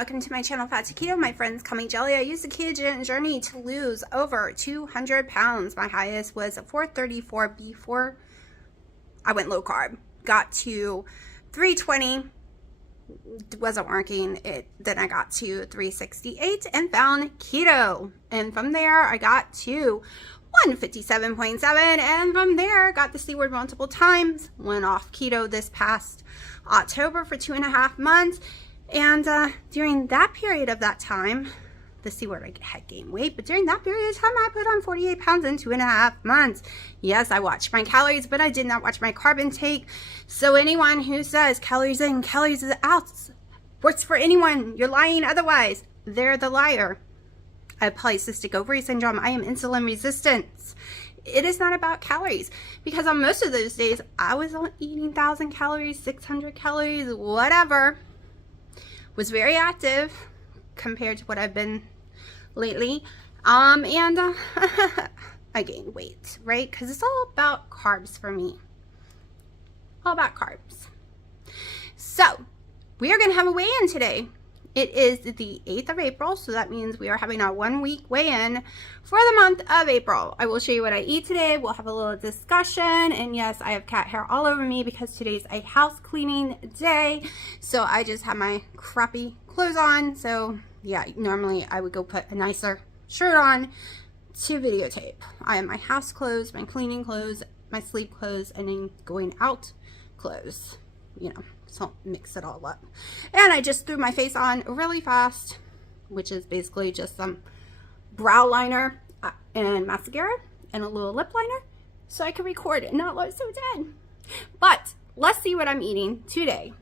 welcome to my channel, Fat to Keto. My friends, call me Jelly. I used the ketogenic journey to lose over 200 pounds. My highest was 434 before I went low carb. Got to 320, wasn't working. Then I got to 368 and found keto. And from there, I got to 157.7, and from there got the C word multiple times. Went off keto this past October for 2.5 months. And during that period of that time, the C word, I had gained weight, but during that period of time, I put on 48 pounds in 2.5 months. Yes, I watched my calories, but I did not watch my carb intake. So anyone who says calories in, calories out, works for anyone, you're lying otherwise. They're the liar. I have polycystic ovary syndrome. I am insulin resistant. It is not about calories, because on most of those days, I was eating 1,000 calories, 600 calories, whatever. Was very active compared to what I've been lately. I gained weight, right? Because it's all about carbs for me. All about carbs. So, we are going to have a weigh-in today. It is the 8th of April, so that means we are having our 1-week weigh-in for the month of April. I will show you what I eat today. We'll have a little discussion, and yes, I have cat hair all over me because today's a house cleaning day, so I just have my crappy clothes on. So yeah, normally I would go put a nicer shirt on to videotape. I have my house clothes, my cleaning clothes, my sleep clothes, and then going out clothes, you know. So mix it all up. And I just threw my face on really fast, which is basically just some brow liner and mascara and a little lip liner, so I can record it and not look so dead. But let's see what I'm eating today,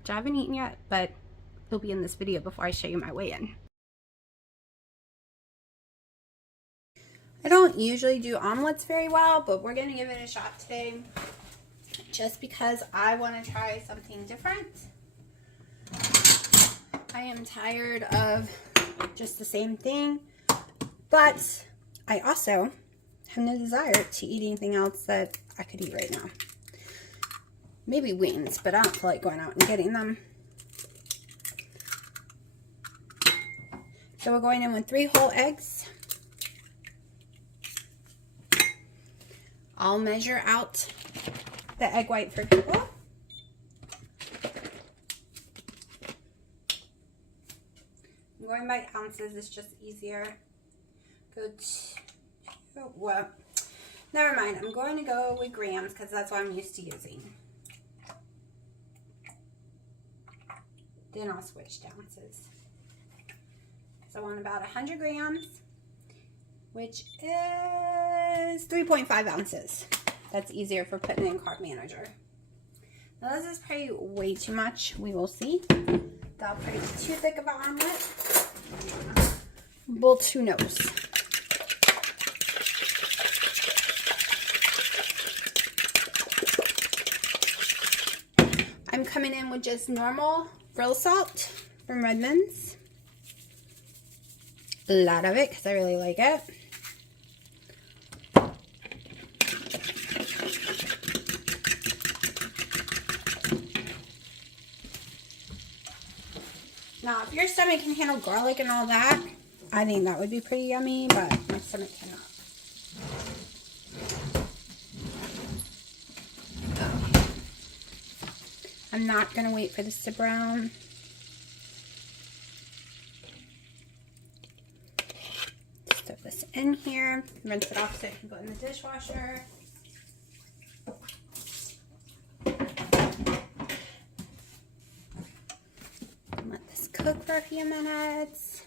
which I haven't eaten yet, but it'll be in this video before I show you my weigh-in. I don't usually do omelets very well, but we're going to give it a shot today, just because I want to try something different. I am tired of just the same thing, but I also have no desire to eat anything else that I could eat right now. Maybe wings, but I don't feel like going out and getting them. So we're going in with 3 whole eggs. I'll measure out the egg white for people. I'm going by ounces, it's just easier. Go to, well, never mind. I'm going to go with grams because that's what I'm used to using. Then I'll switch to ounces. So I want about 100 grams, which is 3.5 ounces. That's easier for putting in Carb Manager. Now this is probably way too much. We will see. That'll probably be too thick of an omelet. Both who knows. I'm coming in with just normal grill salt from Redmond's. A lot of it because I really like it. Now, if your stomach can handle garlic and all that, I think that would be pretty yummy, but my stomach cannot. Okay. I'm not going to wait for this to brown. Just throw this in here, rinse it off so it can go in the dishwasher. Cook for a few minutes.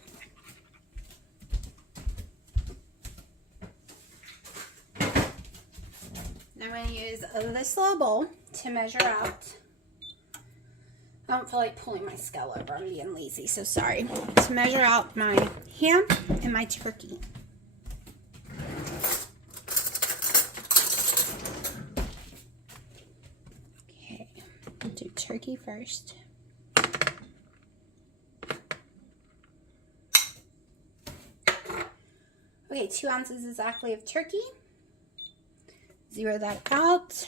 I'm going to use this little bowl to measure out. I don't feel like pulling my scale over. I'm being lazy, so sorry. To measure out my ham and my turkey. Okay, I'll do turkey first. Okay, 2 ounces exactly of turkey. Zero that out.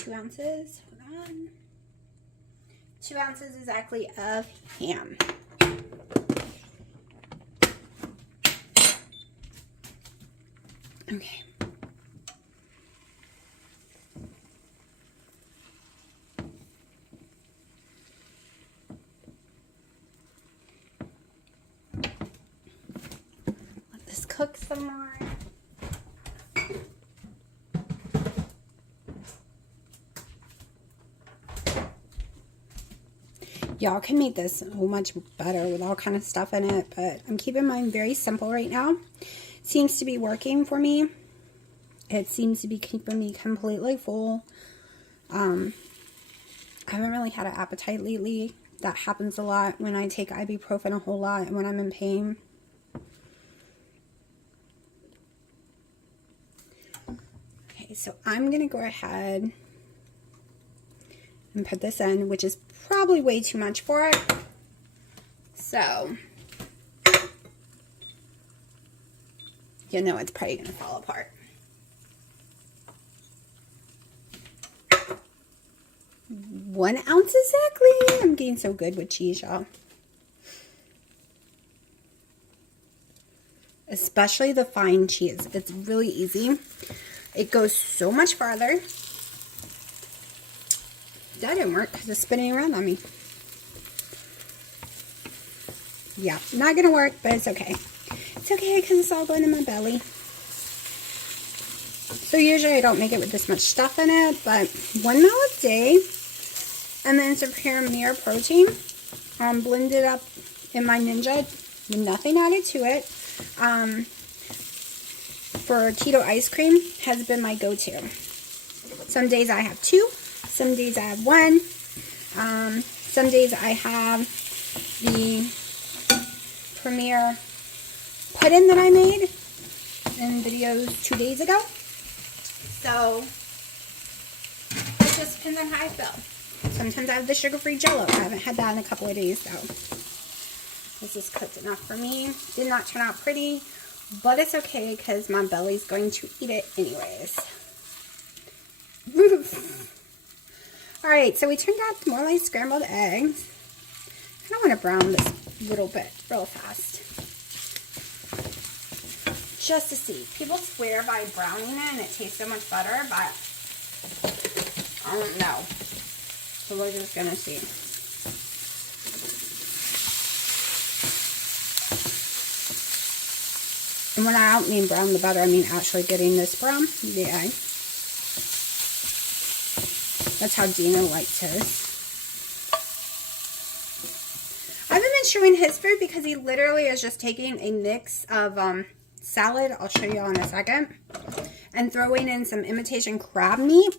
2 ounces. Hold on. 2 ounces exactly of ham. Okay. Let this cook some more. Y'all can make this so much better with all kind of stuff in it, but I'm keeping mine very simple right now. Seems to be working for me. It seems to be keeping me completely full. I haven't really had an appetite lately. That happens a lot when I take ibuprofen a whole lot and when I'm in pain. Okay, so I'm going to go ahead and put this in, which is probably way too much for it. So, you know it's probably going to fall apart. One ounce exactly. I'm getting so good with cheese, y'all. Especially the fine cheese. It's really easy. It goes so much farther. That didn't work because it's spinning around on me. Yeah, not going to work, but it's okay. It's okay because it's all going in my belly. So usually I don't make it with this much stuff in it, but 1 ml a day. And then some Premier protein. Blended up in my Ninja with nothing added to it. For keto ice cream has been my go-to. Some days I have 2. Some days I have 1. Some days I have the Premier pudding that I made in videos 2 days ago. So it just depends on how I feel. Sometimes I have the sugar-free Jell-O. I haven't had that in a couple of days though. This is cooked enough for me. Did not turn out pretty, but it's okay because my belly's going to eat it anyways. Alright, so we turned out more like scrambled eggs. I want to brown this little bit real fast. Just to see. People swear by browning it and it tastes so much better, but I don't know. So we're just going to see. And when I don't mean brown the butter, I mean actually getting this brown. The egg. That's how Dino likes his. I haven't been showing his food because he literally is just taking a mix of salad, I'll show you all in a second, and throwing in some imitation crab meat.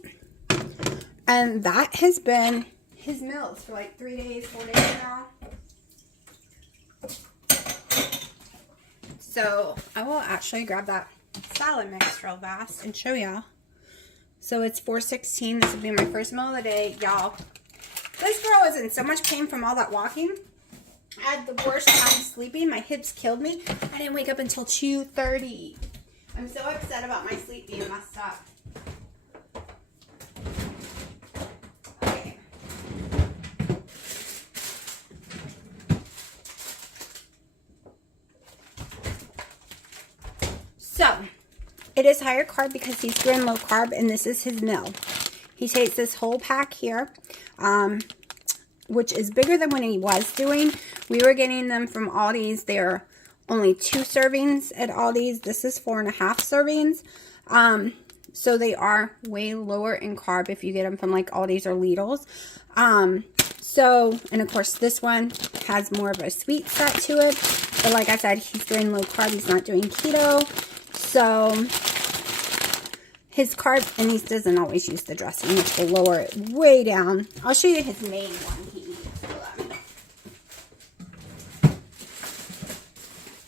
And that has been his meals for like 3 days, 4 days now. So I will actually grab that salad mix real fast and show y'all. So it's 4:16. This will be my first meal of the day. Y'all, this girl is in so much pain from all that walking. I had the worst time sleeping. My hips killed me. I didn't wake up until 2:30. I'm so upset about my sleep being messed up. Okay. So, it is higher carb because he's doing low carb, and this is his meal. He takes this whole pack here, which is bigger than what he was doing. We were getting them from Aldi's. They're only 2 servings at Aldi's. This is 4.5 servings. So they are way lower in carb if you get them from like Aldi's or Lidl's. And of course this one has more of a sweet set to it. But like I said, he's doing low carb. He's not doing keto. So his carbs, and he doesn't always use the dressing, which will lower it way down. I'll show you his main one he eats.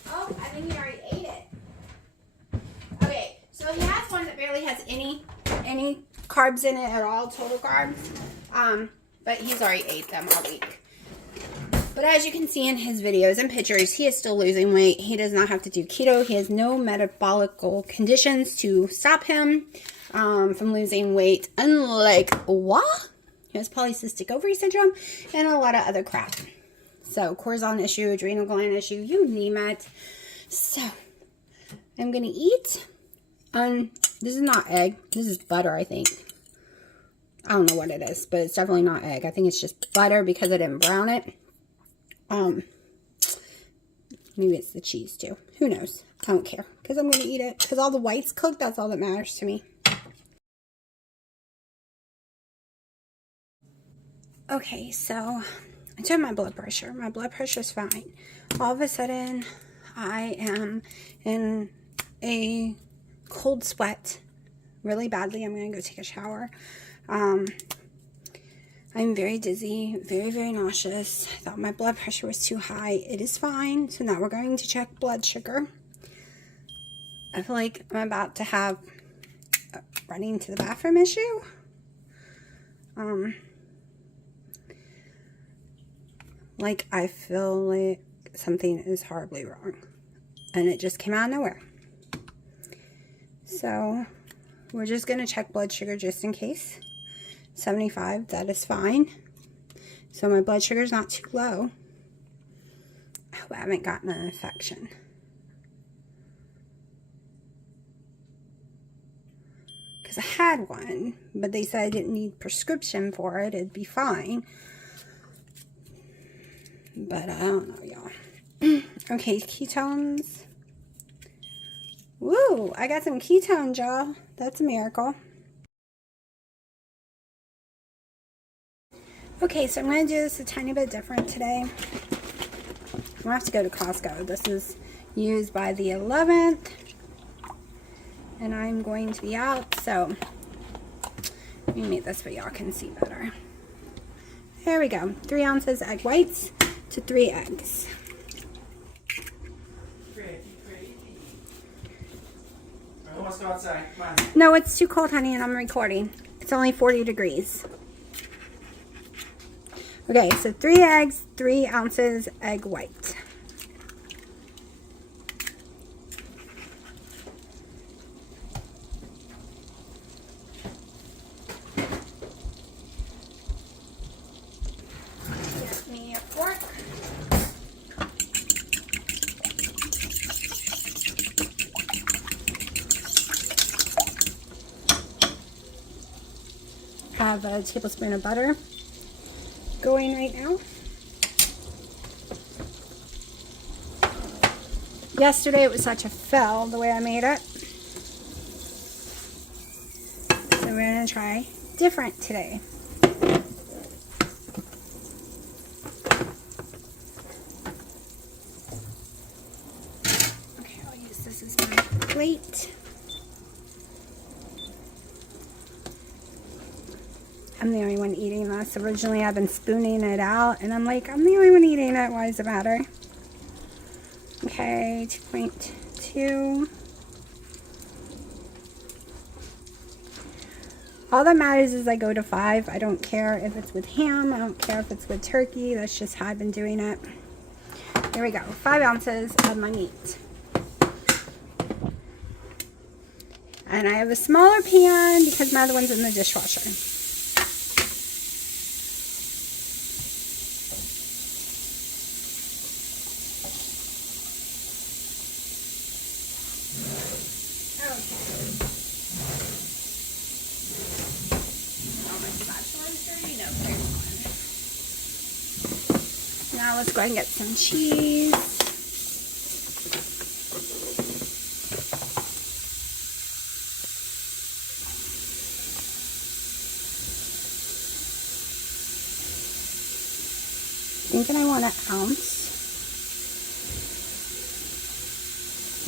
Oh, I think he already ate it. Okay, so he has one that barely has any carbs in it at all, total carbs. But he's already ate them all week. But as you can see in his videos and pictures, he is still losing weight. He does not have to do keto. He has no metabolical conditions to stop him. from losing weight, unlike what? He has polycystic ovary syndrome and a lot of other crap. So, cortisol issue, adrenal gland issue, you name it. So, I'm going to eat. This is not egg. This is butter, I think. I don't know what it is, but it's definitely not egg. I think it's just butter because I didn't brown it. Maybe it's the cheese too. Who knows? I don't care because I'm going to eat it. Because all the white's cooked, that's all that matters to me. Okay, so I took my blood pressure. My blood pressure's fine. All of a sudden, I am in a cold sweat really badly. I'm going to go take a shower. I'm very dizzy, very, very nauseous. I thought my blood pressure was too high. It is fine. So now we're going to check blood sugar. I feel like I'm about to have a running to the bathroom issue. Like I feel like something is horribly wrong. And it just came out of nowhere. So we're just going to check blood sugar just in case. 75, that is fine. So my blood sugar is not too low. I hope I haven't gotten an infection. Because I had one, but they said I didn't need prescription for it. It'd be fine. But I don't know, y'all. Okay, ketones. Woo, I got some ketones, y'all. That's a miracle. Okay, so I'm going to do this a tiny bit different today. I'm going to have to go to Costco. This is used by the 11th. And I'm going to be out, so let me make this so y'all can see better. There we go. 3 ounces egg whites to 3 eggs. Let's go outside. Come on. No, it's too cold, honey, and I'm recording. It's only 40 degrees. Okay, so 3 eggs, 3 ounces egg white. Get me a fork. Have a tablespoon of butter going right now. Yesterday it was such a fail the way I made it. So we're going to try different today. Okay, I'll use this as my plate. I'm the only one eating this. Originally, I've been spooning it out, and I'm like, I'm the only one eating it. Why does it matter? Okay, 2.2. All that matters is I go to 5. I don't care if it's with ham. I don't care if it's with turkey. That's just how I've been doing it. There we go. 5 ounces of my meat. And I have a smaller pan because my other one's in the dishwasher. Now let's go ahead and get some cheese. Thinking I want 1 ounce.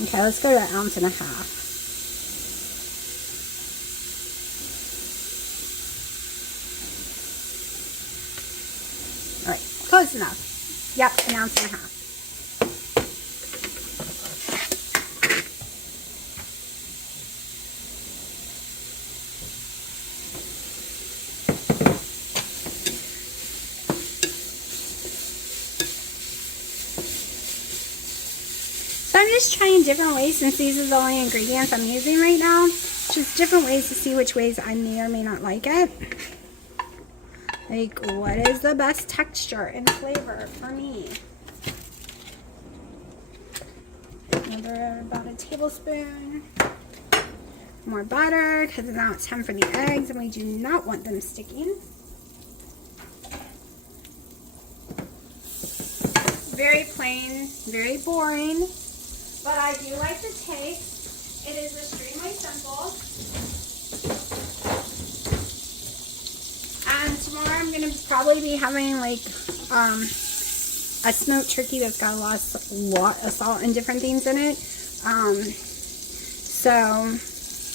Okay, let's go to 1.5 ounces. All right, close enough. Yep, 1.5 ounces. So I'm just trying different ways since these are the only ingredients I'm using right now. just different ways to see which ways I may or may not like it. Like, what is the best texture and flavor for me? Another, about a tablespoon. More butter, because now it's time for the eggs, and we do not want them sticking. Very plain, very boring, but I do like the taste. It is extremely simple. And tomorrow I'm going to probably be having like a smoked turkey that's got a lot of salt and different things in it. So I'm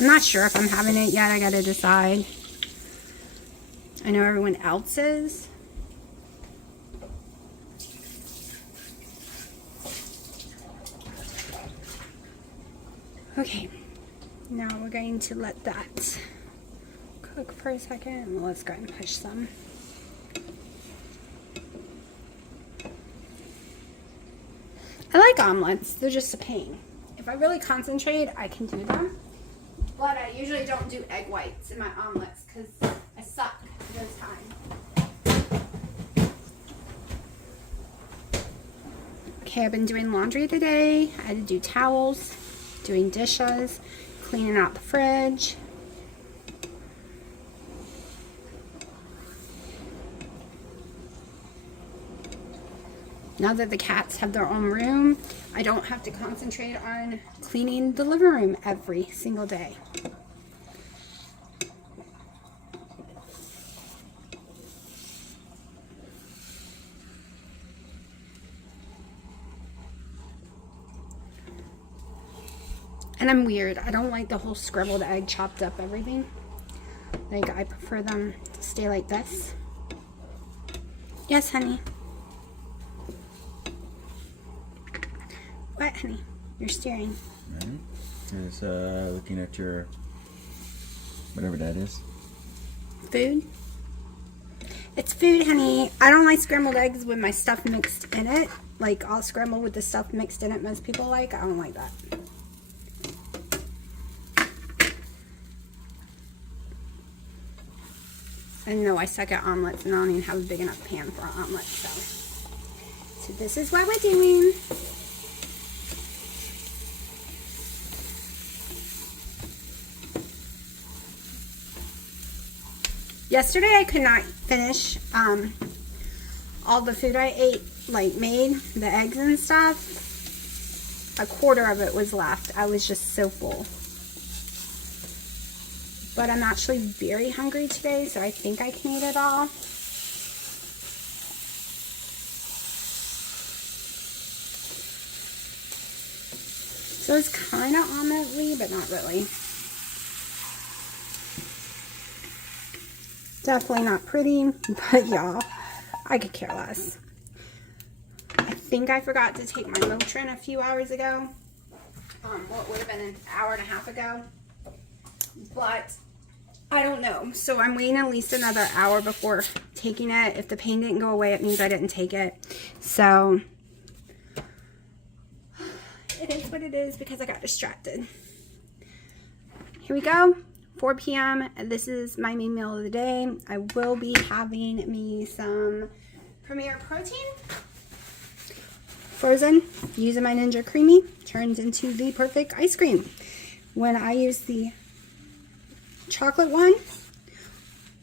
not sure if I'm having it yet. I got to decide. I know everyone else is. Okay, now we're going to let that cook for a second. Let's go ahead and push some. I like omelets. They're just a pain. If I really concentrate, I can do them. But I usually don't do egg whites in my omelets because I suck at those times. Okay, I've been doing laundry today. I had to do towels, doing dishes, cleaning out the fridge. Now that the cats have their own room, I don't have to concentrate on cleaning the living room every single day. And I'm weird. I don't like the whole scrambled egg, chopped up everything. Like, I prefer them to stay like this. Yes, honey. What, honey? You're staring. Just looking at your, whatever that is. Food? It's food, honey. I don't like scrambled eggs with my stuff mixed in it. Like, all scrambled with the stuff mixed in it most people like. I don't like that. I know I suck at omelets and I don't even have a big enough pan for an omelet. So this is what we're doing. Yesterday I could not finish all the food I ate, like made, the eggs and stuff. A quarter of it was left. I was just so full. But I'm actually very hungry today, so I think I can eat it all. So it's kind of omelet-y, but not really. Definitely not pretty, but y'all, I could care less. I think I forgot to take my Motrin a few hours ago. What would have been an hour and a half ago. But I don't know. So I'm waiting at least another hour before taking it. If the pain didn't go away, it means I didn't take it. So it is what it is because I got distracted. Here we go. 4 p.m. This is my main meal of the day. I will be having me some Premier Protein. Frozen. Using my Ninja Creamy. Turns into the perfect ice cream. When I use the chocolate one,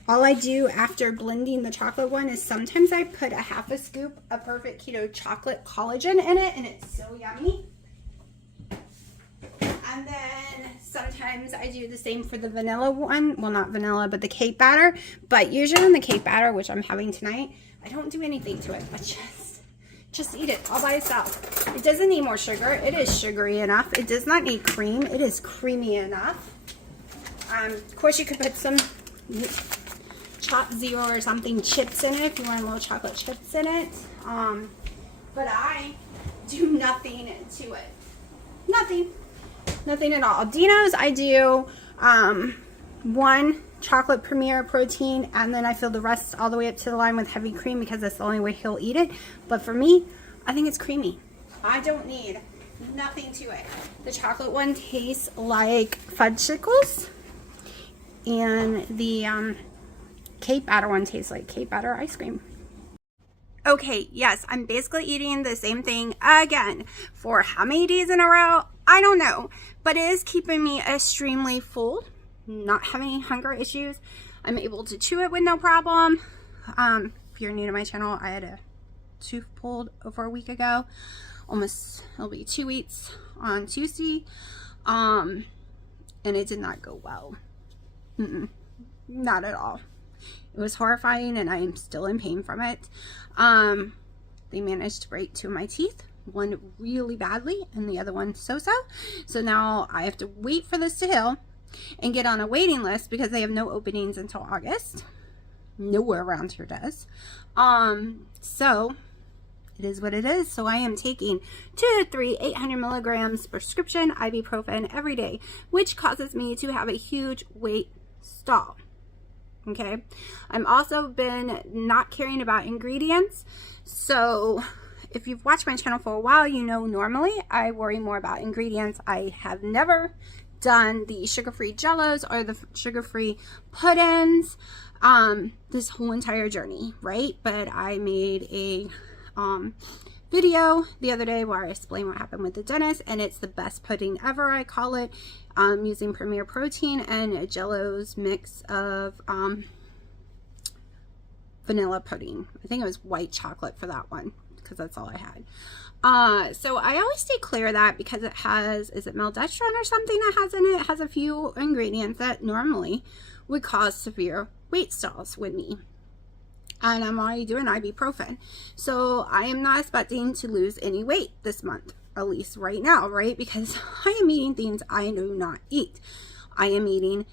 all I do after blending the chocolate one is sometimes I put a half a scoop of Perfect Keto chocolate collagen in it, and it's so yummy. And then sometimes I do the same for the vanilla one. Well, not vanilla, but the cake batter. But usually in the cake batter, which I'm having tonight, I don't do anything to it, but just eat it all by itself. It doesn't need more sugar. It is sugary enough. It does not need cream. It is creamy enough. Of course, you could put some Chop Zero or something chips in it if you want a little chocolate chips in it. But I do nothing to it. Nothing at all. Dino's, I do one chocolate Premier Protein, and then I fill the rest all the way up to the line with heavy cream because that's the only way he'll eat it. But for me, I think it's creamy. I don't need nothing to it. The chocolate one tastes like fudgesicles. And the Cape Batter one tastes like Cape Batter ice cream. Okay, yes, I'm basically eating the same thing again for how many days in a row? I don't know, but it is keeping me extremely full, not having any hunger issues. I'm able to chew it with no problem. If you're new to my channel, I had a tooth pulled over a week ago. It'll be 2 weeks on Tuesday. And it did not go well. Not at all. It was horrifying, and I am still in pain from it. They managed to break 2 of my teeth, one really badly and the other one so-so. So now I have to wait for this to heal and get on a waiting list because they have no openings until August. Nowhere around here does. So it is what it is. So I am taking 2 to 3 800 milligrams prescription ibuprofen every day, which causes me to have a huge weight stall. Okay, I'm also been not caring about ingredients. So if you've watched my channel for a while, you know normally I worry more about ingredients. I have never done the sugar-free jellos or the sugar-free puddings this whole entire journey, right? But I made a video the other day where I explain what happened with the dentist, and it's the best pudding ever, I call it, using Premier Protein and Jello's mix of vanilla pudding. I think it was white chocolate for that one because that's all I had. So I always stay clear of that because it has, is it maltodextrin or something that has in it? It has a few ingredients that normally would cause severe weight stalls with me. And I'm already doing ibuprofen. So I am not expecting to lose any weight this month, at least right now, right? Because I am eating things I do not eat. I am eating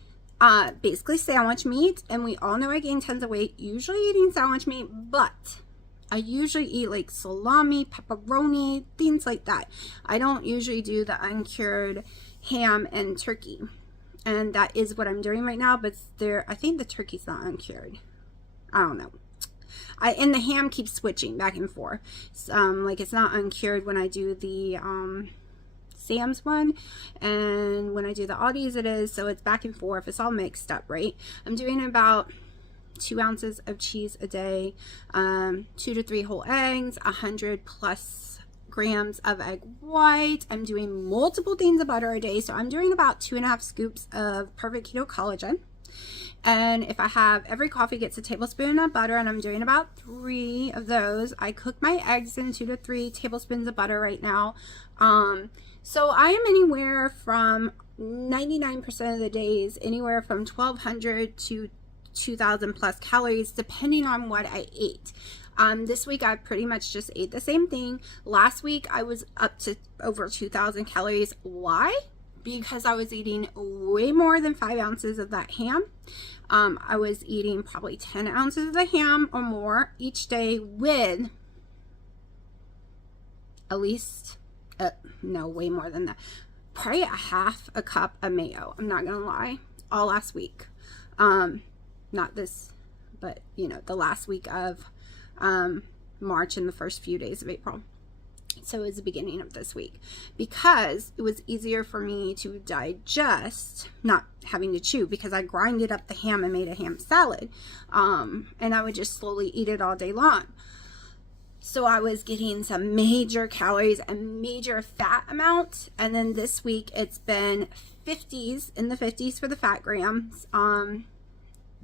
basically sandwich meat, and we all know I gain tons of weight usually eating sandwich meat, but I usually eat like salami, pepperoni, things like that. I don't usually do the uncured ham and turkey, and that is what I'm doing right now. But I think the turkey's not uncured. I don't know. And the ham keeps switching back and forth. Like it's not uncured when I do the Sam's one, and when I do the Aldi's it is, so it's back and forth. It's all mixed up, right? I'm doing about 2 ounces of cheese a day, 2 to 3 whole eggs, 100 plus grams of egg white. I'm doing multiple things of butter a day, so I'm doing about 2.5 scoops of perfect keto collagen. And if I have, every coffee gets a tablespoon of butter, and I'm doing about 3 of those. I cook my eggs in 2 to 3 tablespoons of butter right now. So I am anywhere from 99% of the days, anywhere from 1,200 to 2,000 plus calories, depending on what I ate. This week I pretty much just ate the same thing. Last week I was up to over 2,000 calories. Why? Because I was eating way more than 5 ounces of that ham. I was eating probably 10 ounces of the ham or more each day with at least, no, way more than that. Probably a half a cup of mayo. I'm not going to lie. All last week. Not this, but you know, the last week of March and the first few days of April. So it was the beginning of this week, because it was easier for me to digest, not having to chew, because I grinded up the ham and made a ham salad, and I would just slowly eat it all day long. So I was getting some major calories and major fat amount. And then this week it's been 50s, in the 50s for the fat grams.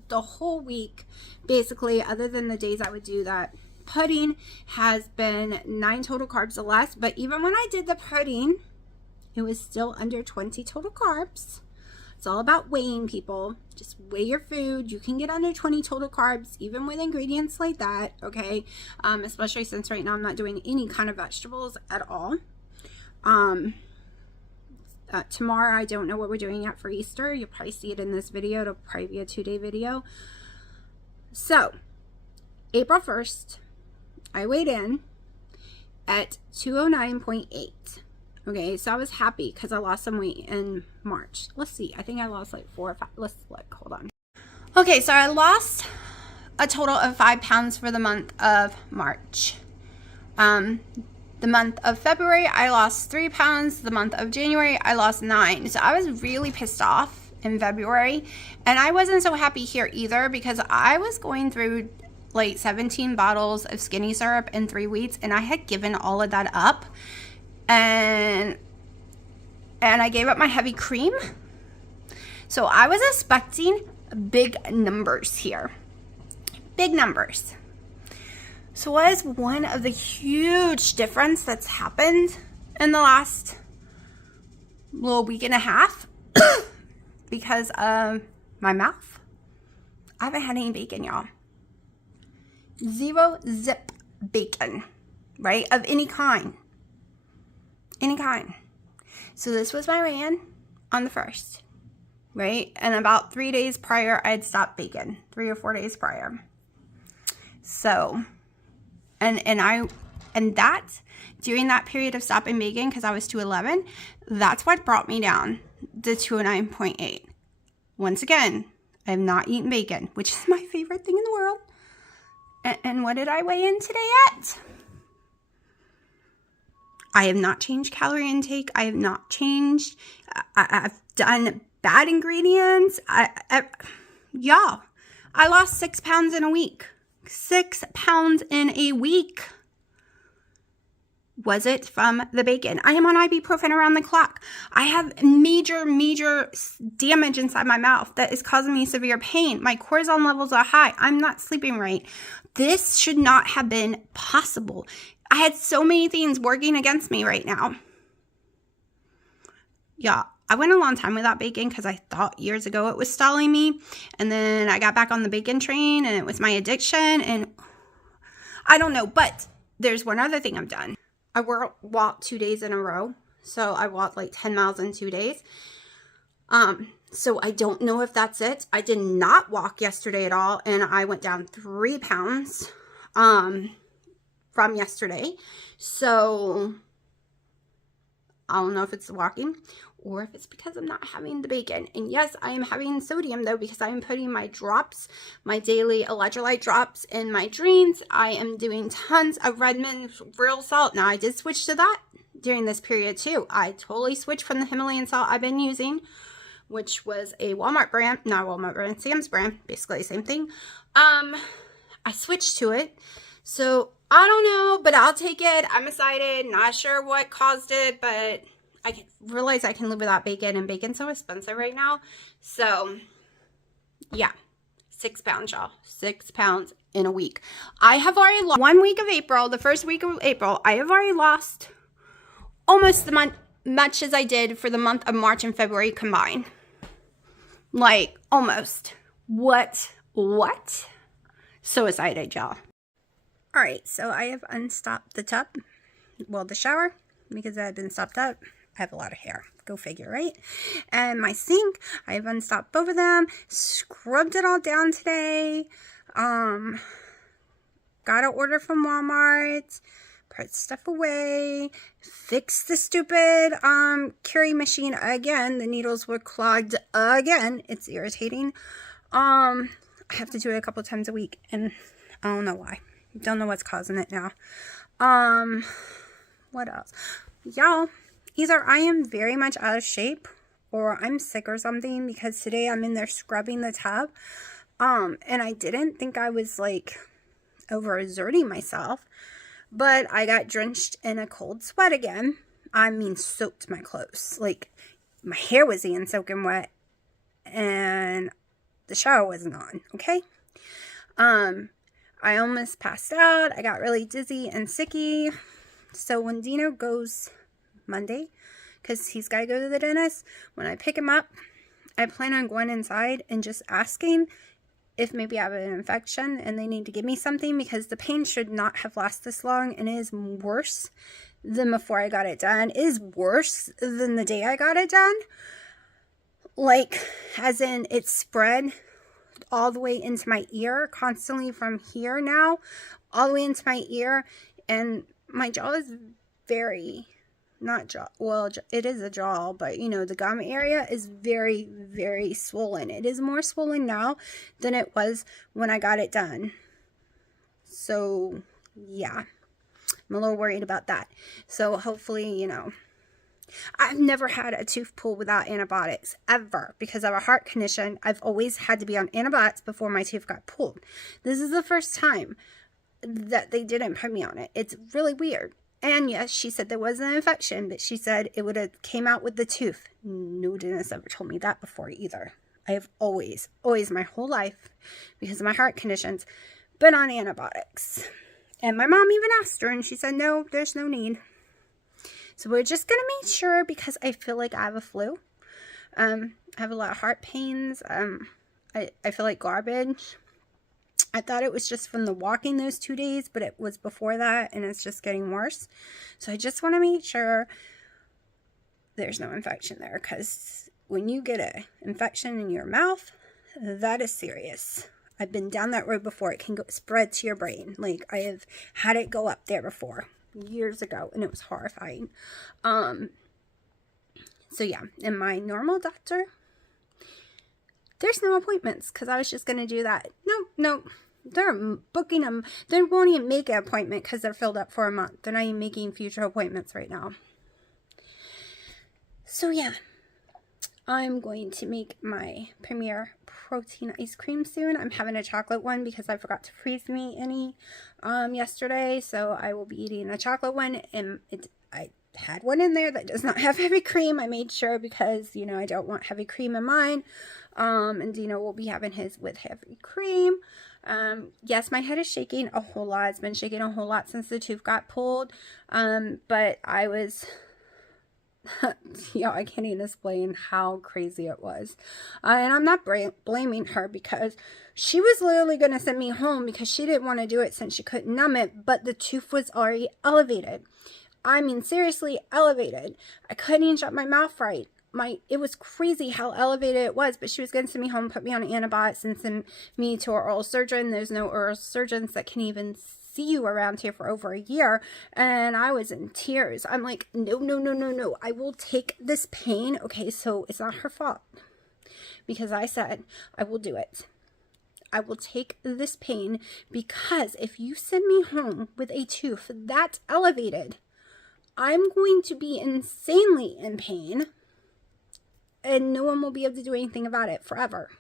The whole week, basically, other than the days I would do that pudding, has been 9 total carbs or less. But even when I did the pudding, it was still under 20 total carbs. It's all about weighing, people. Just weigh your food. You can get under 20 total carbs even with ingredients like that, okay? Especially since right now I'm not doing any kind of vegetables at all. Tomorrow, I don't know what we're doing yet for Easter. You'll probably see it in this video. It'll probably be a 2-day video. So, April 1st, I weighed in at 209.8. Okay, so I was happy because I lost some weight in March. Let's see. I think I lost like 4 or 5. Let's look. Hold on. Okay, so I lost a total of 5 pounds for the month of March. The month of February, I lost 3 pounds. The month of January, I lost 9. So I was really pissed off in February. And I wasn't so happy here either because I was going through like 17 bottles of skinny syrup in 3 weeks, and I had given all of that up. And I gave up my heavy cream. So I was expecting big numbers here. Big numbers. So what is one of the huge difference that's happened in the last little week and a half because of my mouth? I haven't had any bacon, y'all. 0 zip bacon, right? Of any kind. Any kind. So this was my weigh-in on the 1st, right? And about 3 days prior, I had stopped bacon. 3 or 4 days prior. So, and that, during that period of stopping bacon, because I was 211, that's what brought me down to 209.8. Once again, I have not eaten bacon, which is my favorite thing in the world. And what did I weigh in today at? I have not changed calorie intake. I have not changed. I've done bad ingredients. Y'all, I lost 6 pounds in a week. 6 pounds in a week. Was it from the bacon? I am on ibuprofen around the clock. I have major damage inside my mouth that is causing me severe pain. My cortisol levels are high. I'm not sleeping right. This should not have been possible. I had so many things working against me right now. Yeah, I went a long time without bacon because I thought years ago it was stalling me. And then I got back on the bacon train and it was my addiction. And I don't know, but there's one other thing I've done. I walked 2 days in a row. So I walked like 10 miles in 2 days. So I don't know if that's it. I did not walk yesterday at all. And I went down 3 pounds from yesterday. So I don't know if it's the walking or if it's because I'm not having the bacon. And yes, I am having sodium though, because I am putting my drops, my daily electrolyte drops in my drinks. I am doing tons of Redmond real salt. Now I did switch to that during this period too. I totally switched from the Himalayan salt I've been using, which was a Walmart brand, not Walmart brand, Sam's brand, basically the same thing. I switched to it. So I don't know, but I'll take it. I'm excited. Not sure what caused it, but I realize I can live without bacon, and bacon's so expensive right now. So yeah, 6 pounds, y'all. 6 pounds in a week. I have already lost 1 week of April, the first week of April. I have already lost almost the much as I did for the month of March and February combined. Like, almost. What? So excited, y'all. All right, so I have unstopped the tub, well, the shower, because it had been stopped up. I have a lot of hair. Go figure, right? And my sink, I have unstopped both of them, scrubbed it all down today. Got an order from Walmart, put stuff away, fixed the stupid Curie machine again. The needles were clogged again. It's irritating. I have to do it a couple times a week, and I don't know why. Don't know what's causing it now. What else? Y'all, either I am very much out of shape or I'm sick or something, because today I'm in there scrubbing the tub. And I didn't think I was like overexerting myself, but I got drenched in a cold sweat again. I mean, soaked my clothes. Like, my hair was even soaking wet and the shower wasn't on, okay? I almost passed out. I got really dizzy and sicky. So when Dino goes Monday, because he's got to go to the dentist, when I pick him up, I plan on going inside and just asking if maybe I have an infection and they need to give me something, because the pain should not have lasted this long, and it is worse than before I got it done. It is worse than the day I got it done. Like, as in, it spread all the way into my ear, constantly from here now, all the way into my ear, and my jaw is very, not jaw, well, it is a jaw, but you know, the gum area is very, very swollen. It is more swollen now than it was when I got it done. So, yeah, I'm a little worried about that. So, hopefully, you know, I've never had a tooth pulled without antibiotics, ever. Because of a heart condition, I've always had to be on antibiotics before my tooth got pulled. This is the first time that they didn't put me on it. It's really weird. And yes, she said there was an infection, but she said it would have came out with the tooth. No dentist ever told me that before either. I have always my whole life, because of my heart conditions, been on antibiotics. And my mom even asked her, and she said, no, there's no need. So we're just going to make sure, because I feel like I have a flu. I have a lot of heart pains. I feel like garbage. I thought it was just from the walking those 2 days, but it was before that, and it's just getting worse. So I just want to make sure there's no infection there, because when you get an infection in your mouth, that is serious. I've been down that road before. It can spread to your brain. Like, I have had it go up there before, years ago, and it was horrifying. So yeah, and my normal doctor, there's no appointments, because I was just going to do that. No, they're booking them. They won't even make an appointment because they're filled up for a month. They're not even making future appointments right now. So yeah, I'm going to make my Premier protein ice cream soon. I'm having a chocolate one because I forgot to freeze me any yesterday, so I will be eating a chocolate one. And I had one in there that does not have heavy cream. I made sure, because you know I don't want heavy cream in mine. And Dino will be having his with heavy cream. Yes, my head is shaking a whole lot. It's been shaking a whole lot since the tooth got pulled. But I was yeah, I can't even explain how crazy it was. And I'm not blaming her, because she was literally going to send me home because she didn't want to do it since she couldn't numb it, but the tooth was already elevated. I mean, seriously elevated. I couldn't even shut my mouth right. It was crazy how elevated it was, but she was going to send me home, put me on antibiotics, and send me to an oral surgeon. There's no oral surgeons that can even see you around here for over a year. And I was in tears. I'm like, no. I will take this pain. Okay, so it's not her fault, because I said I will do it. I will take this pain, because if you send me home with a tooth that's elevated, I'm going to be insanely in pain, and no one will be able to do anything about it forever.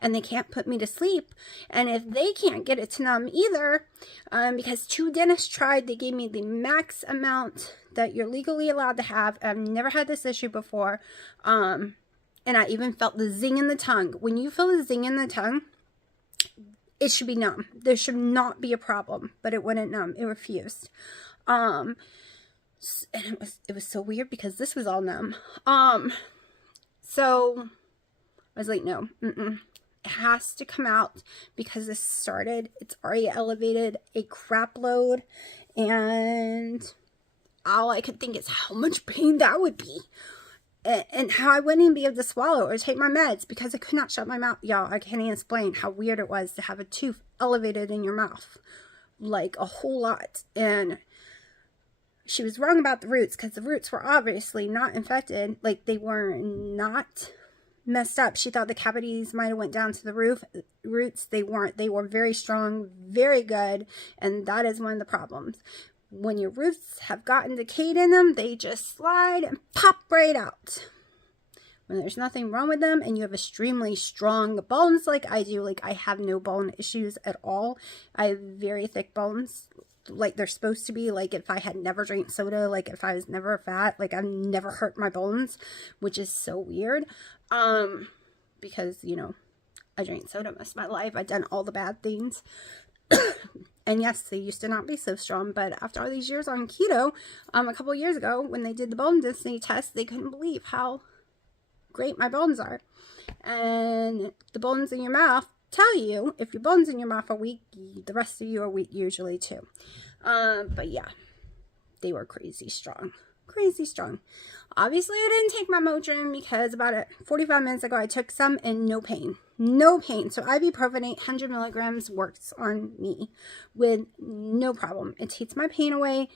And they can't put me to sleep. And if they can't get it to numb either, because 2 dentists tried, they gave me the max amount that you're legally allowed to have. I've never had this issue before. And I even felt the zing in the tongue. When you feel the zing in the tongue, it should be numb. There should not be a problem, but it wouldn't numb. It refused. And it was so weird, because this was all numb. So I was like, no, it has to come out, because this started, it's already elevated a crap load, and all I could think is how much pain that would be, and how I wouldn't even be able to swallow or take my meds, because I could not shut my mouth. Y'all, I can't even explain how weird it was to have a tooth elevated in your mouth, like a whole lot. And she was wrong about the roots, because the roots were obviously not infected. Like, they were not messed up. She thought the cavities might have went down to the roots. They weren't. They were very strong, very good, and that is one of the problems. When your roots have gotten decayed in them, they just slide and pop right out. When there's nothing wrong with them, and you have extremely strong bones like I do, like I have no bone issues at all. I have very thick bones, like they're supposed to be. Like, if I had never drank soda, like if I was never fat, like I've never hurt my bones, which is so weird. Because, you know, I drank soda most of my life. I've done all the bad things. And yes, they used to not be so strong, but after all these years on keto, a couple of years ago, when they did the bone density test, they couldn't believe how great my bones are. And the bones in your mouth tell you, if your bones in your mouth are weak, the rest of you are weak usually too. But yeah, they were crazy strong. Crazy strong. Obviously, I didn't take my Motrin, because about 45 minutes ago I took some, and no pain. No pain. So ibuprofen 800 milligrams works on me with no problem. It takes my pain away.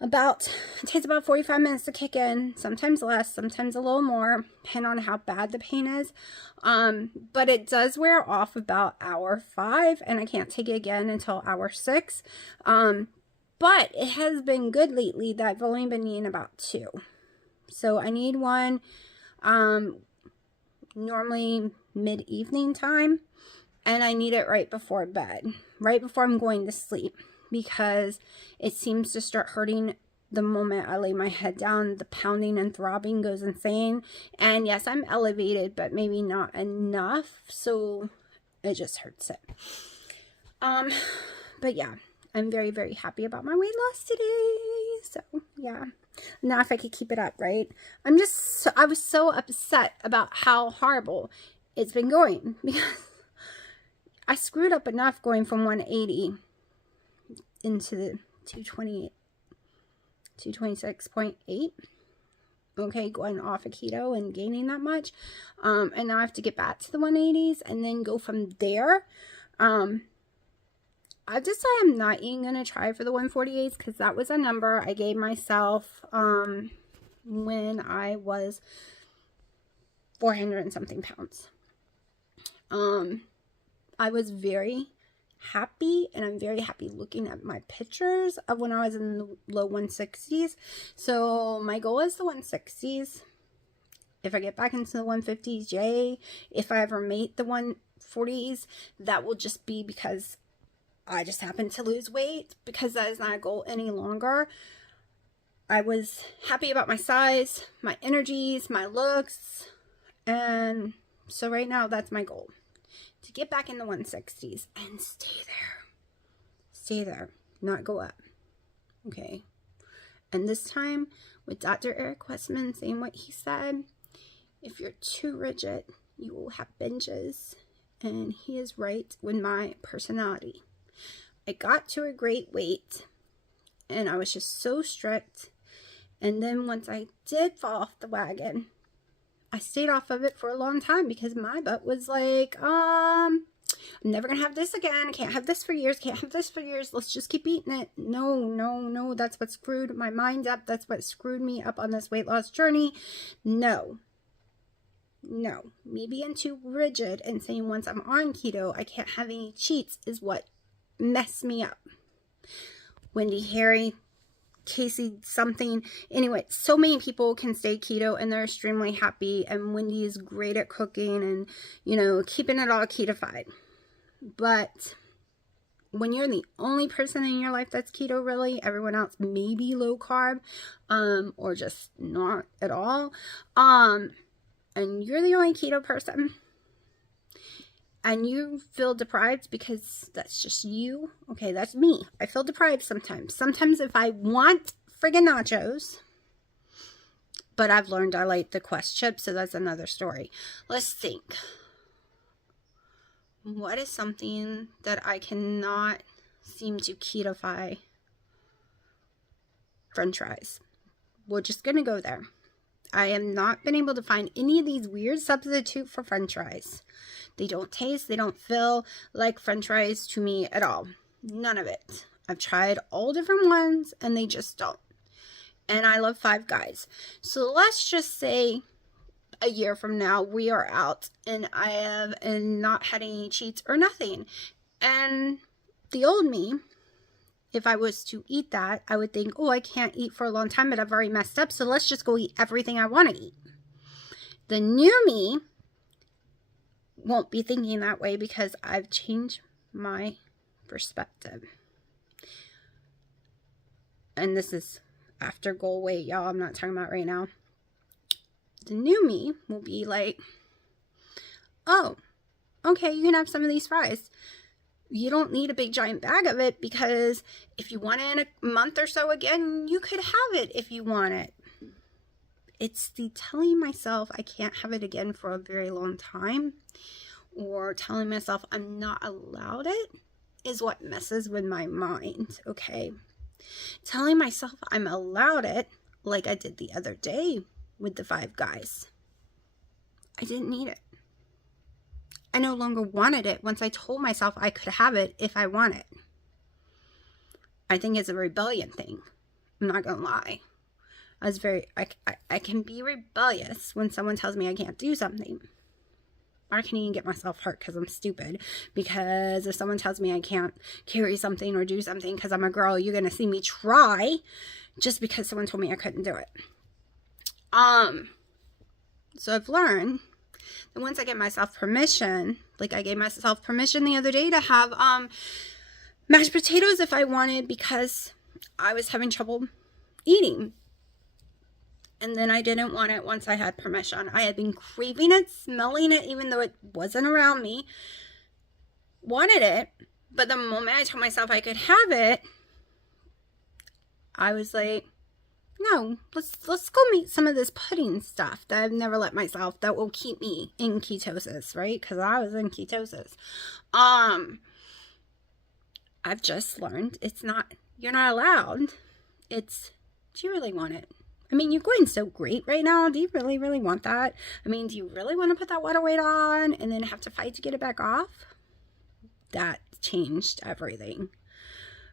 It takes about 45 minutes to kick in. Sometimes less, sometimes a little more, depending on how bad the pain is. But it does wear off about hour 5, and I can't take it again until hour 6. But it has been good lately that I've only been eating about 2. So I need one normally mid-evening time, and I need it right before bed, right before I'm going to sleep, because it seems to start hurting the moment I lay my head down. The pounding and throbbing goes insane. And yes, I'm elevated, but maybe not enough, so it just hurts it. But yeah, I'm very, very happy about my weight loss today. So yeah, now if I could keep it up, right? I was so upset about how horrible it's been going, because I screwed up enough going from 180 into the 226.8. Okay, going off of keto and gaining that much. And now I have to get back to the 180s and then go from there. I decided I'm not even going to try for the 148s, because that was a number I gave myself when I was 400 and something pounds. I was very happy, and I'm very happy looking at my pictures of when I was in the low 160s. So my goal is the 160s. If I get back into the 150s, yay. If I ever make the 140s, that will just be because I just happen to lose weight, because that is not a goal any longer. I was happy about my size, my energies, my looks, and so right now that's my goal. To get back in the 160s and stay there, not go up. Okay. And this time with Dr. Eric Westman saying what he said, if you're too rigid, you will have binges. And he is right with my personality. I got to a great weight and I was just so strict. And then once I did fall off the wagon, I stayed off of it for a long time, because my butt was like, I'm never gonna have this again. I can't have this for years. Can't have this for years. Let's just keep eating it. No. That's what screwed my mind up. That's what screwed me up on this weight loss journey. No. Me being too rigid and saying once I'm on keto, I can't have any cheats is what messed me up. Wendy, Harry, Casey something. Anyway, so many people can stay keto and they're extremely happy, and Wendy is great at cooking and, you know, keeping it all ketofied. But when you're the only person in your life that's keto, really, everyone else may be low carb, or just not at all, and you're the only keto person, and you feel deprived because that's just you. Okay, that's me. I feel deprived sometimes. Sometimes if I want friggin' nachos, but I've learned I like the Quest chips, so that's another story. Let's think. What is something that I cannot seem to ketofy? French fries. We're just going to go there. I have not been able to find any of these weird substitute for French fries. They don't taste, they don't feel like French fries to me at all. None of it. I've tried all different ones and they just don't. And I love Five Guys. So let's just say a year from now we are out and I have not had any cheats or nothing. And the old me, if I was to eat that, I would think, oh, I can't eat for a long time, but I've already messed up, so let's just go eat everything I want to eat. The new me won't be thinking that way because I've changed my perspective. And this is after goal weight, y'all. I'm not talking about right now. The new me will be like, oh, okay, you can have some of these fries. You don't need a big giant bag of it, because if you want it in a month or so again, you could have it if you want it. It's the telling myself I can't have it again for a very long time, or telling myself I'm not allowed it, is what messes with my mind, okay? Telling myself I'm allowed it, like I did the other day with the Five Guys. I didn't need it. I no longer wanted it once I told myself I could have it if I want it. I think it's a rebellion thing. I'm not gonna lie. I can be rebellious when someone tells me I can't do something. I can even get myself hurt because I'm stupid. Because if someone tells me I can't carry something or do something because I'm a girl, you're gonna see me try just because someone told me I couldn't do it. So I've learned that once I get myself permission, like I gave myself permission the other day to have mashed potatoes if I wanted, because I was having trouble eating. And then I didn't want it once I had permission. I had been craving it, smelling it, even though it wasn't around me. Wanted it, but the moment I told myself I could have it, I was like, no, let's go make some of this pudding stuff that I've never let myself, that will keep me in ketosis, right? Because I was in ketosis. I've just learned you're not allowed. It's, do you really want it? I mean, you're going so great right now. Do you really, really want that? I mean, do you really want to put that water weight on and then have to fight to get it back off? That changed everything.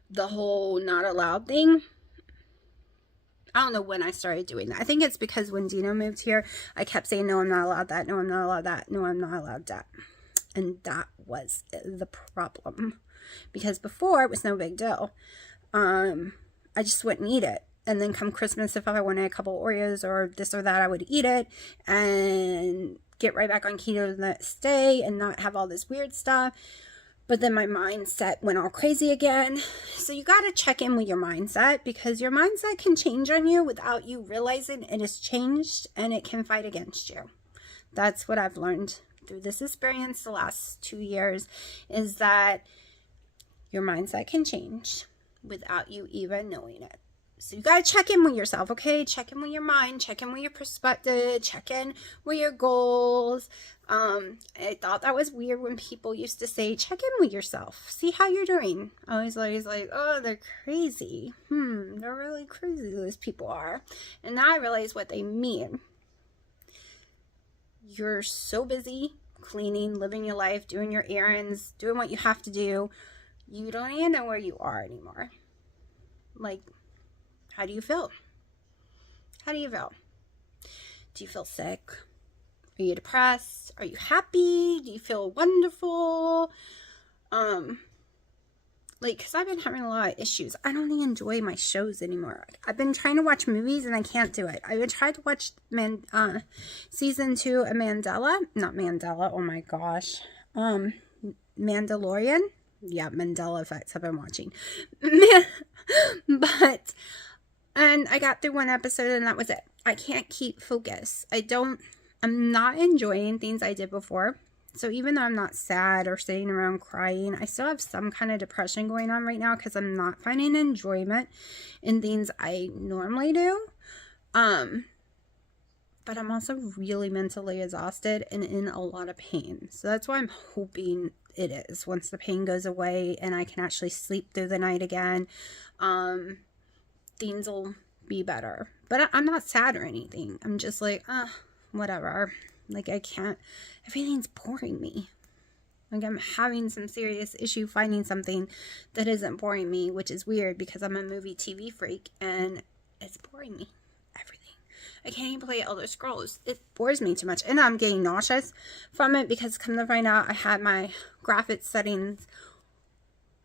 The whole not allowed thing. I don't know when I started doing that. I think it's because when Dino moved here, I kept saying, no, I'm not allowed that. No, I'm not allowed that. No, I'm not allowed that. And that was the problem. Because before, it was no big deal. I just wouldn't eat it. And then come Christmas, if I wanted a couple Oreos or this or that, I would eat it and get right back on keto the next day and not have all this weird stuff. But then my mindset went all crazy again. So you got to check in with your mindset, because your mindset can change on you without you realizing it has changed, and it can fight against you. That's what I've learned through this experience the last 2 years, is that your mindset can change without you even knowing it. So you got to check in with yourself, okay? Check in with your mind, check in with your perspective, check in with your goals. I thought that was weird when people used to say, check in with yourself, see how you're doing. I was always like, oh, they're crazy. They're really crazy, those people are. And now I realize what they mean. You're so busy cleaning, living your life, doing your errands, doing what you have to do. You don't even know where you are anymore. Like, how do you feel? How do you feel? Do you feel sick? Are you depressed? Are you happy? Do you feel wonderful? Because I've been having a lot of issues. I don't even enjoy my shows anymore. I've been trying to watch movies and I can't do it. I've been trying to watch season 2 of not Mandela, oh my gosh. Mandalorian? Yeah, Mandela Effects I've been watching. And I got through one episode and that was it. I can't keep focus. I'm not enjoying things I did before. So even though I'm not sad or sitting around crying, I still have some kind of depression going on right now because I'm not finding enjoyment in things I normally do. But I'm also really mentally exhausted and in a lot of pain. So that's why I'm hoping it is. Once the pain goes away and I can actually sleep through the night again, things will be better. But I'm not sad or anything. I'm just like, whatever. Like, I can't, everything's boring me. Like, I'm having some serious issue finding something that isn't boring me, which is weird because I'm a movie TV freak and it's boring me. Everything. I can't even play Elder Scrolls. It bores me too much. And I'm getting nauseous from it because, come to find out, I had my graphics settings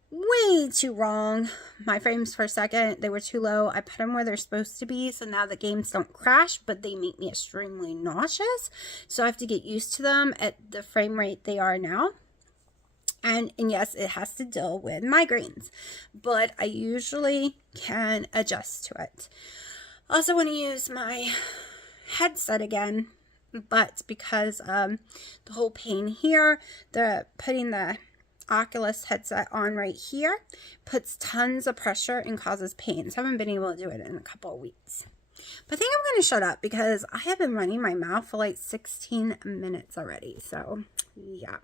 way too wrong. My frames per second, they were too low. I put them where they're supposed to be, so now the games don't crash, but they make me extremely nauseous. So I have to get used to them at the frame rate they are now. And yes, it has to deal with migraines, but I usually can adjust to it. I also want to use my headset again, but because the whole pain here, putting the Oculus headset on right here puts tons of pressure and causes pain. So I haven't been able to do it in a couple of weeks. But I think I'm going to shut up because I have been running my mouth for like 16 minutes already. So yeah.